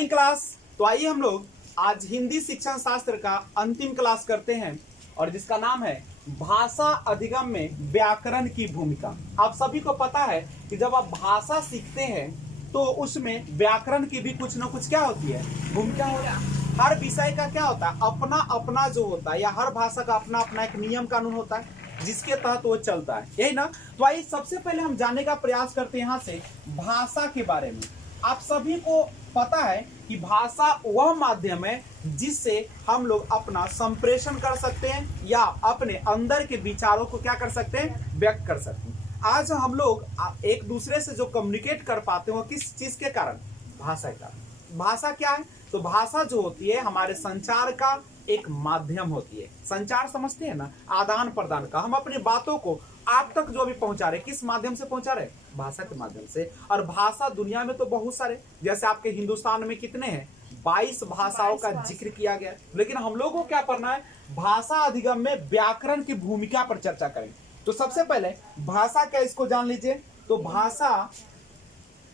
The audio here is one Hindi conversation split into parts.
Morning class. तो आइए हम लोग आज हिंदी शिक्षण शास्त्र का अंतिम क्लास करते हैं और जिसका नाम है भाषा अधिगम में व्याकरण की भूमिका। आप सभी को पता है कि जब आप भाषा सीखते हैं तो उसमें व्याकरण की भी कुछ ना कुछ क्या होती है, भूमिका होती है। हर विषय का क्या होता है, अपना अपना जो होता है, या हर भाषा का अपना अपना एक नियम कानून होता है जिसके तहत वो चलता है, यही ना। तो आइए सबसे पहले हम जानने का प्रयास करते हैं यहाँ से भाषा के बारे में। आप सभी को पता है कि भाषा वह माध्यम है जिससे हम लोग अपना संप्रेषण कर सकते हैं या अपने अंदर के विचारों को क्या कर सकते हैं, व्यक्त कर सकते हैं। आज हम लोग एक दूसरे से जो कम्युनिकेट कर पाते हैं वो किस चीज के कारण, भाषा के कारण। भाषा क्या है, तो भाषा जो होती है हमारे संचार का एक माध्यम होती है। संचार समझते हैं ना, आदान प्रदान का। हम अपनी बातों को आप तक जो भी पहुंचा रहे, किस माध्यम से पहुंचा रहे, भाषा के माध्यम से। और भाषा दुनिया में तो बहुत सारे, जैसे आपके हिंदुस्तान में कितने हैं, 22 भाषाओं का जिक्र किया गया। लेकिन हम लोगों को क्या करना है, भाषा अधिगम में व्याकरण की भूमिका पर चर्चा करें। तो सबसे पहले भाषा क्या, इसको जान लीजिए। तो भाषा,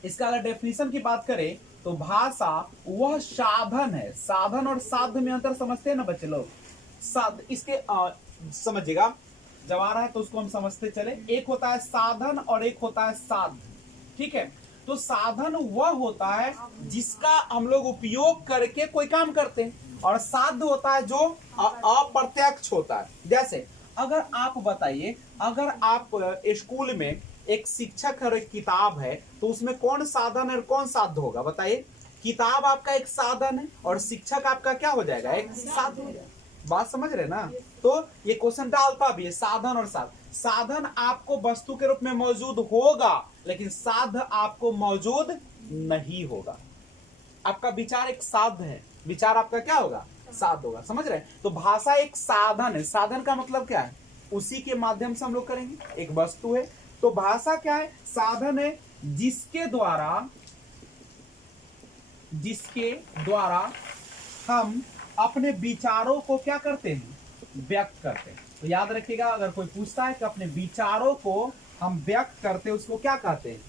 इसका अगर डेफिनेशन की बात करें तो भाषा वह साधन है। साधन और साध्य में अंतर समझते हैं ना बच्चे लोग। इसके समझिएगा, जब आ रहा है तो उसको हम समझते चले। एक होता है साधन और एक होता है साध्य, ठीक है। तो साधन वह होता है जिसका हम लोग उपयोग करके कोई काम करते हैं, और साध्य होता है जो अप्रत्यक्ष होता है। जैसे अगर आप बताइए, अगर आप स्कूल में एक शिक्षक और एक किताब है तो उसमें कौन साधन है और कौन साध्य होगा, बताइए। किताब आपका एक साधन है और शिक्षक आपका क्या हो जाएगा, एक साध्य हो जाएगा। बात समझ रहे ना। तो ये क्वेश्चन डालता भी है, साधन और साध्य। साधन आपको वस्तु के रूप में मौजूद होगा लेकिन साध्य आपको मौजूद नहीं होगा। आपका विचार एक साध्य है, विचार आपका क्या होगा, साध्य होगा। समझ रहे हैं। तो भाषा एक साधन है। साधन का मतलब क्या है, उसी के माध्यम से हम लोग करेंगे। एक वस्तु है तो भाषा क्या है, साधन है जिसके द्वारा हम अपने विचारों को क्या करते हैं, व्यक्त करते हैं। तो याद रखिएगा, अगर कोई पूछता है कि अपने विचारों को हम व्यक्त करते हैं उसको क्या कहते हैं,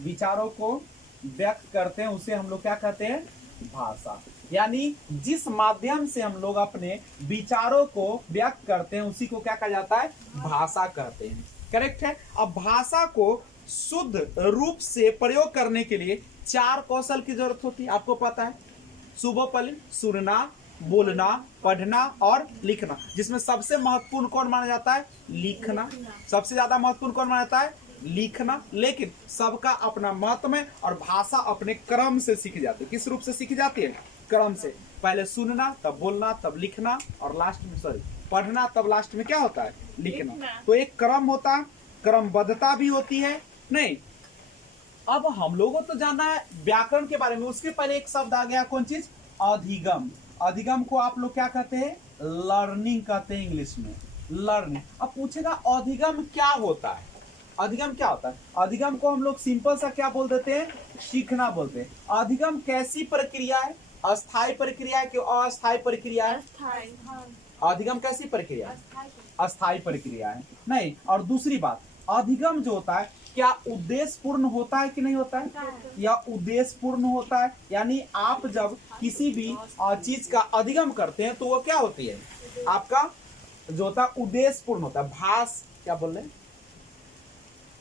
विचारों को व्यक्त करते हैं उसे हम लोग क्या कहते हैं, भाषा। यानी जिस माध्यम से हम लोग अपने विचारों को व्यक्त करते हैं उसी को क्या कहा जाता है, भाषा कहते हैं। करेक्ट है। अब भाषा को शुद्ध रूप से प्रयोग करने के लिए 4 कौशल की जरूरत होती है। आपको पता है, शुभोपलि, सुनना, बोलना, पढ़ना और लिखना। जिसमें सबसे महत्वपूर्ण कौन माना जाता है, लिखना। सबसे ज्यादा महत्वपूर्ण कौन माना जाता है, लिखना। लेकिन सबका अपना महत्व है और भाषा अपने क्रम से सीखी जाती है। किस रूप से सीखी जाती है, क्रम से। पहले सुनना, तब बोलना, तब लिखना, और लास्ट में पढ़ना, तब लास्ट में क्या होता है, लिखना। तो एक क्रम होता है, क्रमबद्धता भी होती है। नहीं, अब हम लोगों तो जानना है व्याकरण के बारे में। उसके पहले एक शब्द आ गया, कौन चीज, अधिगम। अधिगम को आप लोग क्या कहते हैं, लर्निंग कहते हैं इंग्लिश में, लर्निंग। अब पूछेगा अधिगम क्या होता है, अधिगम क्या होता है। अधिगम को हम लोग सिंपल सा क्या बोल देते हैं, सीखना बोलते हैं। अधिगम कैसी प्रक्रिया है, अस्थायी प्रक्रिया है कि अस्थायी प्रक्रिया है, अधिगम कैसी प्रक्रिया है, अस्थायी प्रक्रिया है। नहीं, और दूसरी बात, अधिगम जो होता है क्या उद्देश्य पूर्ण होता है कि नहीं होता है, या उद्देश्य पूर्ण होता है। यानी आप जब किसी भी चीज का अधिगम करते हैं तो वो क्या होती है, आपका जो होता है उद्देश्य पूर्ण होता है। क्या बोल रहे हैं,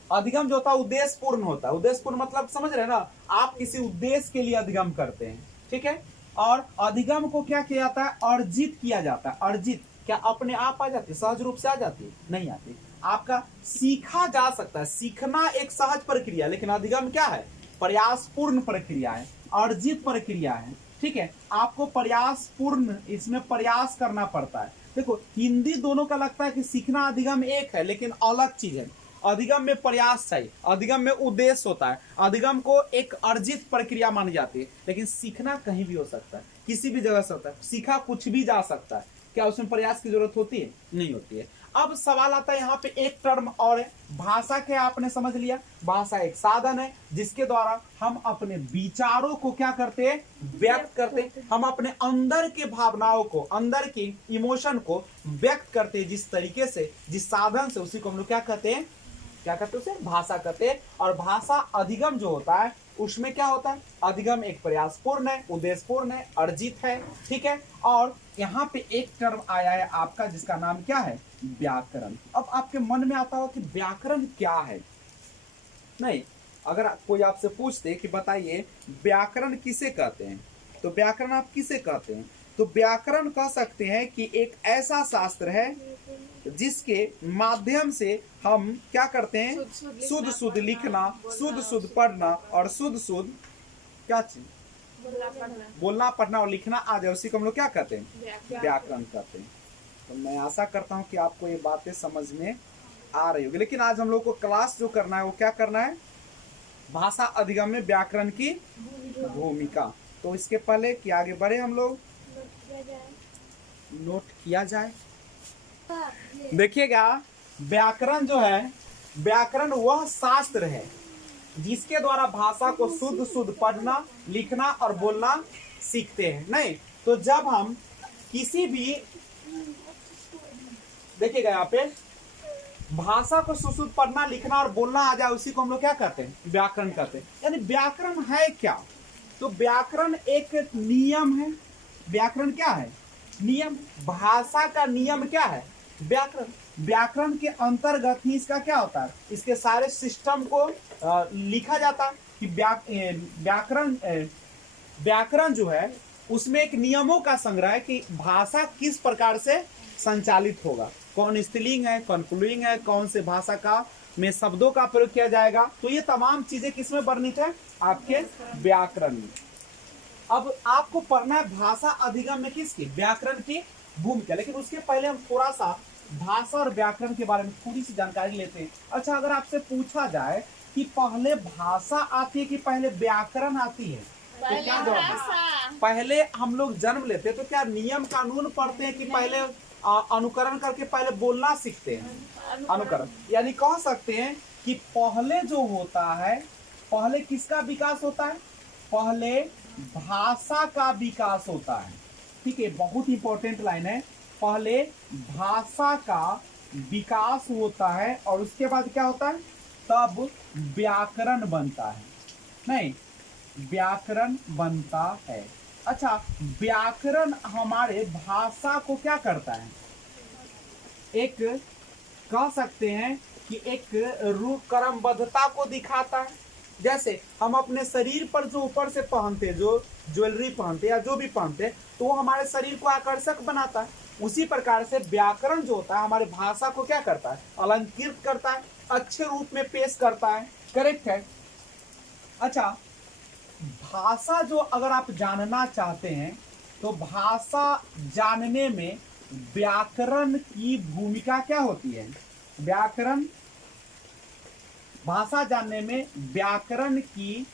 अधिगम जो होता है उद्देश्य पूर्ण होता है। उद्देश्य पूर्ण मतलब समझ रहे हैं ना, आप किसी उद्देश्य के लिए अधिगम करते हैं, ठीक है। और अधिगम को क्या किया जाता है, अर्जित किया जाता है। अर्जित क्या अपने आप आ जाती है, सहज रूप से आ जाती है, नहीं आती। आपका सीखा जा सकता है। सीखना एक सहज प्रक्रिया, लेकिन अधिगम क्या है, प्रयासपूर्ण प्रक्रिया है, अर्जित प्रक्रिया है, ठीक है। आपको प्रयासपूर्ण, इसमें प्रयास करना पड़ता है। देखो, हिंदी दोनों का लगता है कि सीखना अधिगम एक है, लेकिन अलग चीज है। अधिगम में प्रयास चाहिए, अधिगम में उद्देश्य होता है, अधिगम को एक अर्जित प्रक्रिया मानी जाती है। लेकिन सीखना कहीं भी हो सकता है, किसी भी जगह से होता है, सीखा कुछ भी जा सकता है। क्या उसमें प्रयास की जरूरत होती है, नहीं होती है। अब सवाल आता है यहाँ पे एक टर्म और है, भाषा के आपने समझ लिया। भाषा एक साधन है जिसके द्वारा हम अपने विचारों को क्या करते हैं, व्यक्त करते हैं। हम अपने अंदर के भावनाओं को, अंदर की इमोशन को व्यक्त करते हैं जिस तरीके से, जिस साधन से, उसी को हम लोग क्या कहते हैं, क्या कहते हैं उसे, भाषा कहते हैं। और भाषा अधिगम जो होता है उसमें क्या होता है, अधिगम एक प्रयासपूर्ण है, उद्देश्यपूर्ण है, अर्जित है, ठीक है। और यहाँ पे एक टर्म आया है आपका जिसका नाम क्या है, व्याकरण। अब आपके मन में आता होगा कि व्याकरण क्या है, नहीं, अगर कोई आपसे पूछते कि बताइए व्याकरण किसे कहते हैं, तो व्याकरण आप किसे कहते हैं, तो व्याकरण कह सकते हैं कि एक ऐसा शास्त्र है जिसके माध्यम से हम क्या करते हैं, शुद्ध शुद्ध लिखना, शुद्ध शुद्ध पढ़ना और शुद्ध शुद्ध क्या चीज, बोलना पढ़ना और लिखना आ जाए, उसी को हम लोग क्या कहते हैं, व्याकरण कहते हैं। तो मैं आशा करता हूँ कि आपको ये बातें समझ में आ रही होगी। लेकिन आज हम लोग को क्लास जो करना है वो क्या करना है, भाषा अधिगम में व्याकरण की भूमिका। तो इसके पहले कि आगे बढ़े हम लोग, नोट किया जाए। देखिएगा, व्याकरण जो है, व्याकरण वह शास्त्र है जिसके द्वारा भाषा को शुद्ध शुद्ध पढ़ना, लिखना और बोलना सीखते हैं। नहीं तो जब हम किसी भी, देखिएगा यहाँ पे भाषा को शुद्ध शुद्ध पढ़ना, लिखना और बोलना आ जाए, उसी को हम लोग क्या कहते हैं, व्याकरण कहते हैं। यानी व्याकरण है क्या, तो व्याकरण एक नियम है। व्याकरण क्या है, नियम। भाषा का नियम क्या है, व्याकरण। व्याकरण के अंतर्गत ही इसका क्या होता है, इसके सारे सिस्टम को लिखा जाता है कि व्याकरण व्याकरण जो है उसमें एक नियमों का संग्रह है कि भाषा किस प्रकार से संचालित होगा, कौन स्त्रीलिंग है, कौन पुल्लिंग है, कौन से भाषा का में शब्दों का प्रयोग किया जाएगा। तो ये तमाम चीजें किसमें वर्णित है, आपके व्याकरण में। अब आपको पढ़ना है भाषा अधिगम में किसकी, व्याकरण की भूमिका। लेकिन उसके पहले हम थोड़ा सा भाषा और व्याकरण के बारे में थोड़ी सी जानकारी लेते हैं। अच्छा, अगर आपसे पूछा जाए कि पहले भाषा आती है कि पहले व्याकरण आती है, तो क्या जवाब है? पहले हम लोग जन्म लेते हैं तो क्या नियम कानून पढ़ते हैं कि पहले अनुकरण करके पहले बोलना सीखते हैं, अनुकरण। यानी कह सकते हैं कि पहले जो होता है, पहले किसका विकास होता है, पहले भाषा का विकास होता है। ठीक है, बहुत इंपॉर्टेंट लाइन है, पहले भाषा का विकास होता है और उसके बाद क्या होता है, तब व्याकरण बनता है। नहीं, व्याकरण बनता है। अच्छा, व्याकरण हमारे भाषा को क्या करता है, एक कह सकते हैं कि एक रूप क्रमबद्धता को दिखाता है। जैसे हम अपने शरीर पर जो ऊपर से पहनते, जो ज्वेलरी पहनते या जो भी पहनते, तो वो हमारे शरीर को आकर्षक बनाता है। उसी प्रकार से व्याकरण जो होता है हमारे भाषा को क्या करता है, अलंकृत करता है, अच्छे रूप में पेश करता है। करेक्ट है। अच्छा, भाषा जो अगर आप जानना चाहते हैं तो भाषा जानने में व्याकरण की भूमिका क्या होती है, व्याकरण, भाषा जानने में व्याकरण की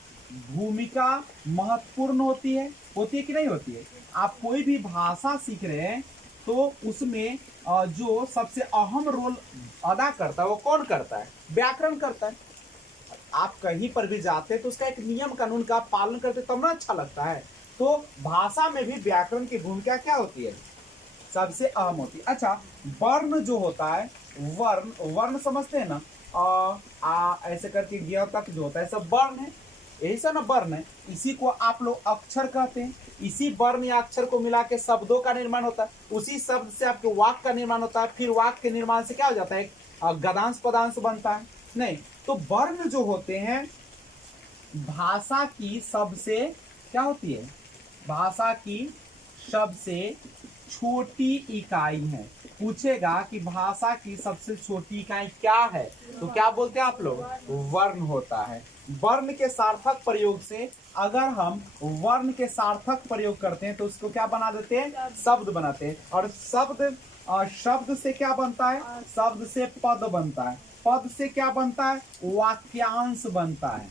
भूमिका महत्वपूर्ण होती है कि नहीं होती है। आप कोई भी भाषा सीख रहे हैं तो उसमें जो सबसे अहम रोल अदा करता है वो कौन करता है, व्याकरण करता है। आप कहीं पर भी जाते हैं तो उसका एक नियम कानून का पालन करते तब ना अच्छा लगता है। तो भाषा में भी व्याकरण की भूमिका क्या होती है, सबसे अहम होती है। अच्छा, वर्ण जो होता है, वर्ण, वर्ण समझते हैं ना, ऐसे करके गिया तक जो होता है सब वर्ण है, यही सब ना वर्ण है। इसी को आप लोग अक्षर कहते हैं। इसी वर्ण या अक्षर को मिला के शब्दों का निर्माण होता है, उसी शब्द से आपके वाक्य का निर्माण होता है, फिर वाक्य के निर्माण से क्या हो जाता है, गद्यांश पदांश बनता है। नहीं तो वर्ण जो होते हैं भाषा की सबसे क्या होती है, भाषा की सबसे छोटी इकाई है। पूछेगा कि भाषा की सबसे छोटी इकाई क्या है, तो क्या बोलते हैं आप लोग, वर्ण होता है। वर्ण के सार्थक प्रयोग से, अगर हम वर्ण के सार्थक प्रयोग करते हैं तो उसको क्या बना देते हैं, शब्द बनाते हैं। और शब्द से क्या बनता है, शब्द से पद बनता है, पद से क्या बनता है, वाक्यांश बनता है।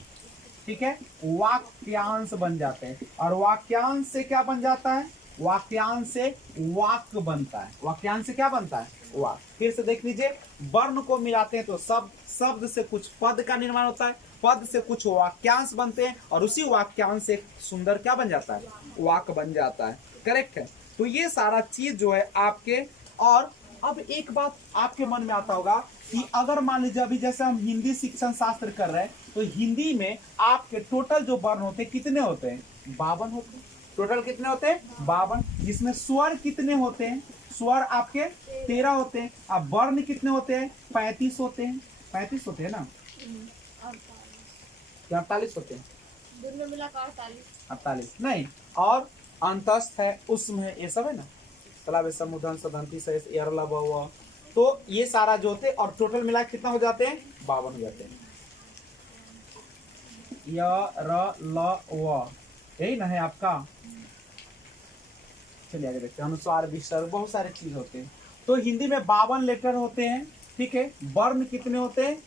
ठीक है, वाक्यांश बन जाते हैं। और वाक्यांश से क्या बन जाता है, वाक्यांश से वाक्य बनता है। वाक्यांश से क्या बनता है, वाक्य। फिर से देख लीजिए, वर्ण को मिलाते हैं तो शब्द से कुछ पद का निर्माण होता है, पद से कुछ वाक्यांश बनते हैं और उसी वाक्यांश से सुंदर क्या बन जाता है, वाक्य बन जाता है। करेक्ट है। तो ये सारा चीज जो है आपके, और अब एक बात आपके मन में आता होगा कि अगर मान लीजिए अभी जैसे हम हिंदी शिक्षण शास्त्र कर रहे हैं तो हिंदी में आपके टोटल जो वर्ण होते हैं कितने होते हैं? 52 होते हैं। टोटल कितने होते हैं? 52। जिसमें स्वर कितने होते हैं? स्वर आपके 13 होते हैं। अब वर्ण कितने होते हैं? 35 होते हैं। 35 होते हैं ना? 48 होते हैं? दोनों मिला 48 नहीं। और अंतस्थ है, उसमें है, ये सब है ना, तलाब समुद्र सदंती से तो ये सारा जो होते हैं और टोटल मिला कितना हो जाते हैं? 52 हो जाते हैं। य र ल व यही ना है आपका। चलिए आगे देखते हैं। अनुस्वार विसर्ग बहुत सारे चीज होते हैं। तो हिंदी में 52 लेटर होते हैं, ठीक है। वर्ण कितने होते हैं?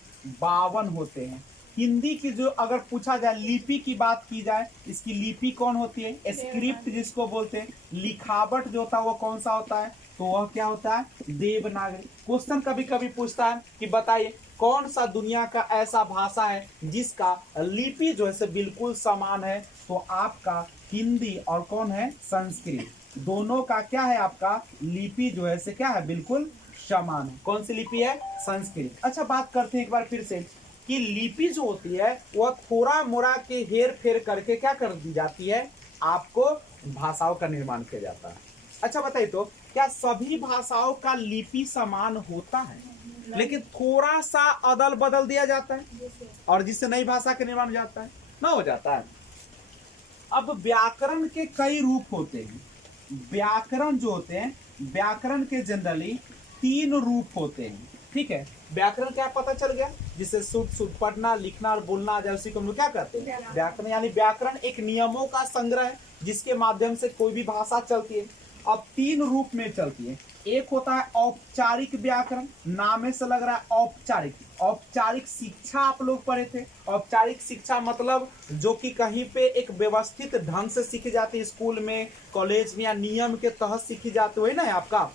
52 होते हैं। हिंदी की जो अगर पूछा जाए लिपि की बात की जाए, इसकी लिपि कौन होती है? स्क्रिप्ट जिसको बोलते हैं। लिखावट जो होता है वो कौन सा होता है? तो वह क्या होता है? देवनागरी। क्वेश्चन कभी कभी पूछता है कि बताइए कौन सा दुनिया का ऐसा भाषा है जिसका लिपि जो है बिल्कुल समान है? तो आपका हिंदी और कौन है? संस्कृत। दोनों का क्या है? आपका लिपि जो है क्या है? बिल्कुल समान है। कौन सी लिपि है? संस्कृत। अच्छा, बात करते हैं एक बार फिर से कि लिपि जो होती है वह थोड़ा मोड़ा के हेर फेर करके क्या कर दी जाती है? आपको भाषाओं का निर्माण किया जाता है। अच्छा बताइए, तो क्या सभी भाषाओं का लिपि समान होता है? लेकिन थोड़ा सा अदल बदल दिया जाता है और जिससे नई भाषा का निर्माण हो जाता है ना, हो जाता है। अब व्याकरण के कई रूप होते हैं। व्याकरण जो होते हैं, व्याकरण के जनरली 3 रूप होते हैं, ठीक है। व्याकरण क्या पता चल गया? जिससे शुद्ध पढ़ना लिखना और बोलना आ जाए, उसी को हम लोग क्या कहते हैं? व्याकरण। यानी व्याकरण एक नियमों का संग्रह है जिसके माध्यम से कोई भी भाषा चलती है। अब 3 रूप में चलती है। एक होता है औपचारिक व्याकरण, नाम से लग रहा है औपचारिक। औपचारिक शिक्षा आप लोग पढ़े थे। औपचारिक शिक्षा मतलब जो कि कहीं पे एक व्यवस्थित ढंग से सीखी जाती है, स्कूल में, कॉलेज में, या नियम के तहत सीखी जाती है ना आपका,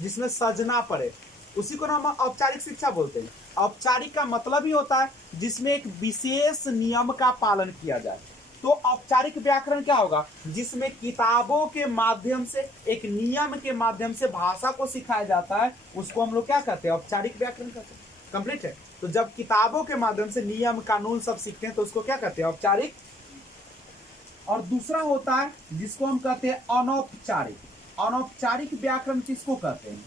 जिसमें सजना पड़े, उसी को हम औपचारिक शिक्षा बोलते हैं। औपचारिक का मतलब ही होता है जिसमें एक विशेष नियम का पालन किया जाए। तो औपचारिक व्याकरण क्या होगा? जिसमें किताबों के माध्यम से, एक नियम के माध्यम से भाषा को सिखाया जाता है, उसको हम लोग क्या कहते हैं? औपचारिक व्याकरण कहते हैं। कंप्लीट है। तो जब किताबों के माध्यम से नियम कानून सब सीखते हैं तो उसको क्या कहते हैं? औपचारिक। और दूसरा होता है जिसको हम कहते हैं अनौपचारिक। अनौपचारिक व्याकरण किसको कहते हैं?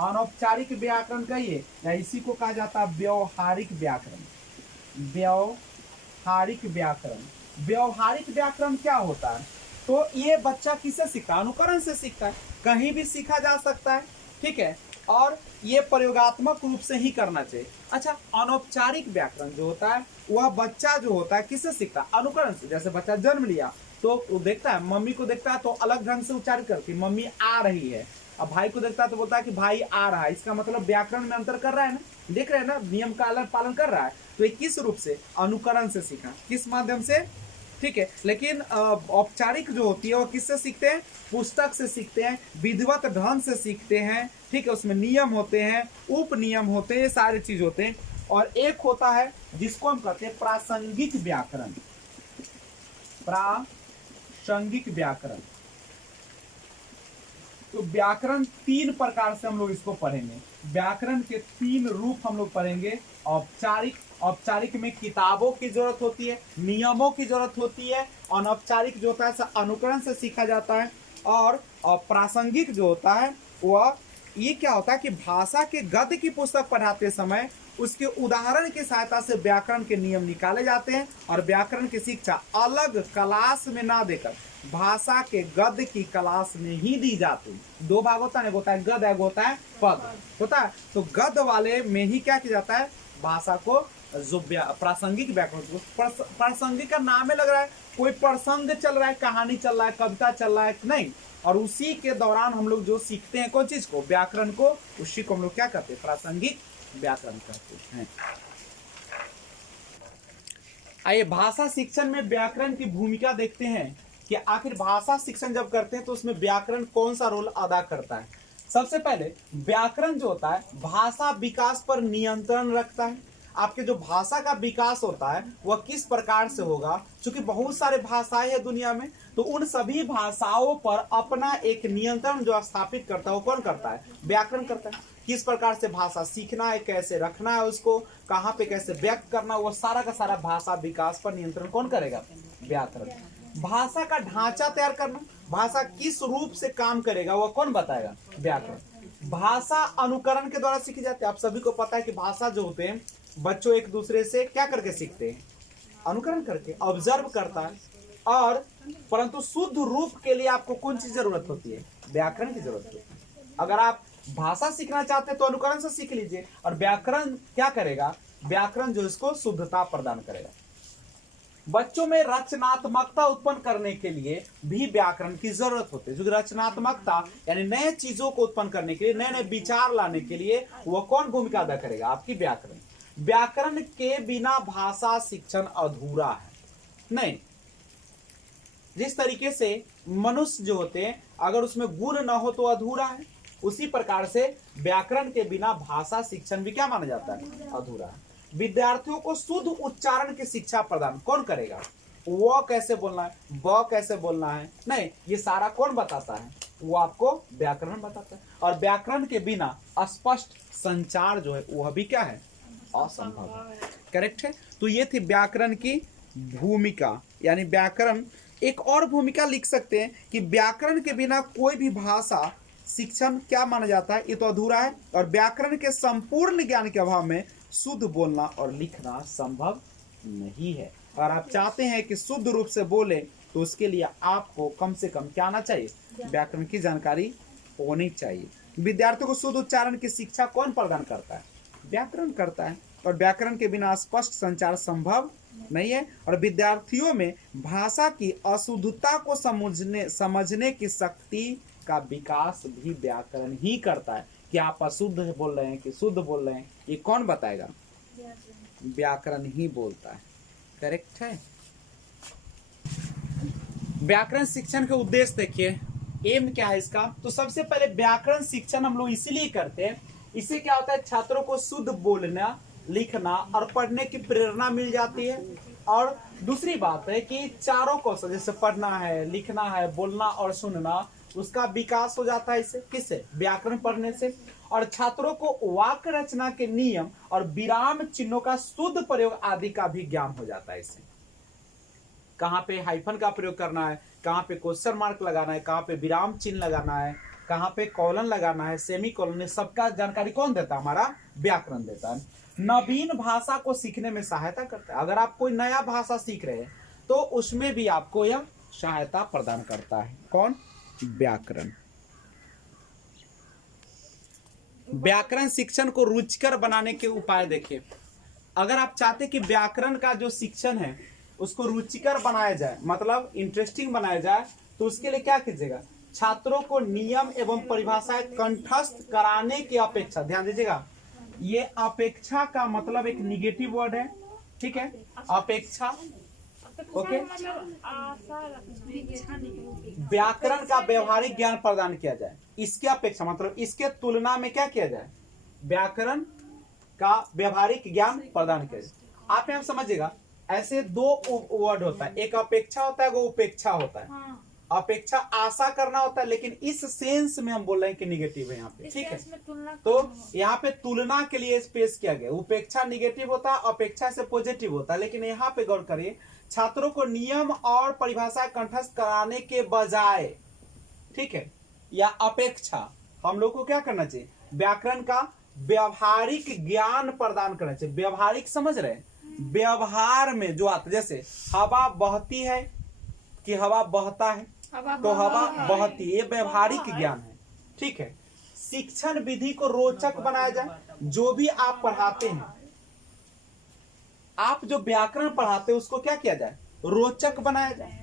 अनौपचारिक व्याकरण कहिए, या इसी को कहा जाता है व्यवहारिक व्याकरण। व्यवहारिक व्याकरण। व्यवहारिक व्याकरण क्या होता है? तो ये बच्चा किससे सीखता है? अनुकरण से सीखता है। कहीं भी सीखा जा सकता है, ठीक है। और ये प्रयोगात्मक रूप से ही करना चाहिए। अच्छा, अनौपचारिक व्याकरण जो होता है वह बच्चा जो होता है किससे सीखता है? अनुकरण से। जैसे बच्चा जन्म लिया तो वो देखता है, मम्मी को देखता है तो अलग ढंग से उच्चारण करती है, मम्मी आ रही है। अब भाई को देखता है तो बोलता है कि भाई आ रहा है। इसका मतलब व्याकरण में अंतर कर रहा है ना, देख रहे हैं ना, नियम का अलग पालन कर रहा है। तो ये किस रूप से? अनुकरण से सीखा। किस माध्यम से? ठीक है। लेकिन औपचारिक जो होती है वो किससे सीखते हैं? पुस्तक से सीखते हैं, विधिवत ढंग से सीखते हैं, ठीक है। उसमें नियम होते हैं, उप नियम होते हैं, ये सारे चीज होते हैं। और एक होता है जिसको हम कहते हैं प्रासंगिक व्याकरण। प्रासंगिक व्याकरण। तो व्याकरण 3 प्रकार से हम लोग इसको पढ़ेंगे। व्याकरण के 3 रूप हम लोग पढ़ेंगे। औपचारिक, औपचारिक में किताबों की जरूरत होती है, नियमों की जरूरत होती है। अनौपचारिक जो होता है अनुकरण से सीखा जाता है। और प्रासंगिक जो होता है वह ये क्या होता है कि भाषा के गद्य की पुस्तक पढ़ाते समय उसके उदाहरण की सहायता से व्याकरण के नियम निकाले जाते हैं। और व्याकरण की शिक्षा अलग क्लास में ना देकर भाषा के गद्य की क्लास में ही दी जाती है। 2 भाग होता है, एक होता है गद्य, एक होता है पद होता है। तो गद्य वाले में ही क्या किया जाता है? भाषा को जो प्रासंगिक व्याकरण। प्रासंगिक का नाम है, लग रहा है कोई प्रसंग चल रहा है, कहानी चल रहा है, कविता चल रहा है, नहीं। और उसी के दौरान हम लोग जो सीखते हैं कौन चीज को? व्याकरण को। उसी को हम लोग क्या कहते हैं? प्रासंगिक व्याकरण कहते हैं। आइए भाषा शिक्षण में व्याकरण की भूमिका देखते हैं कि आखिर भाषा शिक्षण जब करते हैं तो उसमें व्याकरण कौन सा रोल अदा करता है। सबसे पहले व्याकरण जो होता है भाषा विकास पर नियंत्रण रखता है। आपके जो भाषा का विकास होता है वह किस प्रकार से होगा? क्योंकि बहुत सारे भाषाएं हैं दुनिया में, तो उन सभी भाषाओं पर अपना एक नियंत्रण जो स्थापित करता है वो कौन करता है? व्याकरण करता है। किस प्रकार से भाषा सीखना है, कैसे रखना है उसको, कहाँ पे कैसे व्यक्त करना, वो सारा का सारा भाषा विकास पर नियंत्रण कौन करेगा? व्याकरण। भाषा का ढांचा तैयार करना, भाषा किस रूप से काम करेगा वो कौन बताएगा? व्याकरण। भाषा अनुकरण के द्वारा सीखी जाती है। आप सभी को पता है कि भाषा जो होते हैं बच्चों एक दूसरे से क्या करके सीखते हैं? अनुकरण करके, ऑब्जर्व करता है। और परंतु शुद्ध रूप के लिए आपको कौन सी जरूरत होती है? व्याकरण की जरूरत होती है। अगर आप भाषा सीखना चाहते हैं तो अनुकरण से सीख लीजिए, और व्याकरण क्या करेगा? व्याकरण जो इसको शुद्धता प्रदान करेगा। बच्चों में रचनात्मकता उत्पन्न करने के लिए भी व्याकरण की जरूरत होती है। जो रचनात्मकता यानी नए चीजों को उत्पन्न करने के लिए, नए नए विचार लाने के लिए वो कौन भूमिका अदा करेगा? आपकी व्याकरण। व्याकरण के बिना भाषा शिक्षण अधूरा है। नहीं, जिस तरीके से मनुष्य जो होते हैं अगर उसमें गुण न हो तो अधूरा है, उसी प्रकार से व्याकरण के बिना भाषा शिक्षण भी क्या माना जाता है? अधूरा है। विद्यार्थियों को शुद्ध उच्चारण की शिक्षा प्रदान कौन करेगा? वो कैसे बोलना है, ब कैसे बोलना है, नहीं, ये सारा कौन बताता है? वो आपको व्याकरण बताता है। और व्याकरण के बिना स्पष्ट संचार जो है वह भी क्या है? असंभव है। करेक्ट है। तो ये थी व्याकरण की भूमिका, यानी व्याकरण। एक और भूमिका लिख सकते हैं कि व्याकरण के बिना कोई भी भाषा शिक्षण क्या माना जाता है? ये तो अधूरा है। और व्याकरण के संपूर्ण ज्ञान के अभाव में शुद्ध बोलना और लिखना संभव नहीं है। और आप चाहते हैं कि शुद्ध रूप से बोले तो उसके लिए आपको कम से कम क्या आना चाहिए? व्याकरण की जानकारी होनी चाहिए। विद्यार्थियों को शुद्ध उच्चारण की शिक्षा कौन प्रदान करता है? व्याकरण करता है। और व्याकरण के बिना स्पष्ट संचार संभव नहीं है। और विद्यार्थियों में भाषा की अशुद्धता को समझने की शक्ति का विकास भी व्याकरण ही करता है। कि आप अशुद्ध बोल रहे हैं कि शुद्ध बोल रहे हैं, ये कौन बताएगा? व्याकरण ही बोलता है। करेक्ट है। व्याकरण शिक्षण के उद्देश्य देखिए, एम क्या है इसका? तो सबसे पहले व्याकरण शिक्षण हम लोग इसीलिए करते हैं, इससे क्या होता है? छात्रों को शुद्ध बोलना, लिखना और पढ़ने की प्रेरणा मिल जाती है। और दूसरी बात है कि चारों कौशल जैसे पढ़ना है, लिखना है, बोलना और सुनना, उसका विकास हो जाता है। इससे किससे? व्याकरण पढ़ने से। और छात्रों को वाक्य रचना के नियम और विराम चिन्हों का शुद्ध प्रयोग आदि का भी ज्ञान हो जाता है इससे। कहाँ पे हाइफन का प्रयोग करना है, कहाँ पे क्वेश्चन मार्क लगाना है, कहाँ पे विराम चिन्ह लगाना है, कहाँ पे कॉलन लगाना है, सेमी कॉलन, सबका जानकारी कौन देता है? हमारा व्याकरण देता है। नवीन भाषा को सीखने में सहायता करता है। अगर आप कोई नया भाषा सीख रहे हैं तो उसमें भी आपको यह सहायता प्रदान करता है। कौन? व्याकरण। व्याकरण शिक्षण को रुचिकर बनाने के उपाय देखिए। अगर आप चाहते कि व्याकरण का जो शिक्षण है उसको रुचिकर बनाया जाए, मतलब इंटरेस्टिंग बनाया जाए, तो उसके लिए क्या कीजिएगा? छात्रों को नियम एवं परिभाषाएं कंठस्थ कराने की अपेक्षा, ध्यान दीजिएगा, ये अपेक्षा का मतलब एक निगेटिव वर्ड है। ठीक है, अपेक्षा। ओके, व्याकरण का व्यवहारिक ज्ञान प्रदान किया जाए, इसके अपेक्षा मतलब इसके तुलना में क्या किया जाए? व्याकरण का व्यवहारिक ज्ञान प्रदान किया जाए। आप यहाँ समझिएगा, ऐसे दो वर्ड होता है, एक अपेक्षा होता है, वो उपेक्षा होता है। हाँ। अपेक्षा आशा करना होता है, लेकिन इस सेंस में हम बोल रहे हैं कि निगेटिव है यहाँ पे। ठीक है, तो यहाँ पे तुलना के लिए स्पेस किया गया। उपेक्षा निगेटिव होता है, अपेक्षा से पॉजिटिव होता है। लेकिन यहाँ पे गौर करिए, छात्रों को नियम और परिभाषा कंठस्थ कराने के बजाय, ठीक है, या अपेक्षा, हम लोग को क्या करना चाहिए? व्याकरण का व्यवहारिक ज्ञान प्रदान करना चाहिए। व्यवहारिक समझ रहे हैं? व्यवहार में जो आता, जैसे हवा बहती है कि हवा बहता है, तो हवा बहती, ये व्यवहारिक ज्ञान है। ठीक है, शिक्षण विधि को रोचक बनाया जाए। जो भी आप पढ़ाते हैं, आप जो व्याकरण पढ़ाते हैं उसको क्या किया जाए? रोचक बनाया जाए।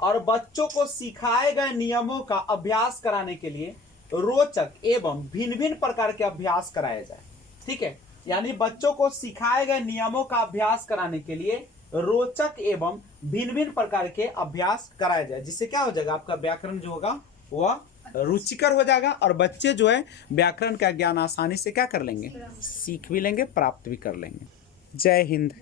और बच्चों को सिखाए गए नियमों का अभ्यास कराने के लिए रोचक एवं भिन्न भिन्न प्रकार के अभ्यास कराया जाए। ठीक है, यानी बच्चों को सिखाए गए नियमों का अभ्यास कराने के लिए रोचक एवं भिन्न भिन्न प्रकार के अभ्यास कराया जाए, जिससे क्या हो जाएगा? आपका व्याकरण जो होगा वह रुचिकर हो जाएगा और बच्चे जो है व्याकरण का ज्ञान आसानी से क्या कर लेंगे? सीख भी लेंगे, प्राप्त भी कर लेंगे। जय हिंद।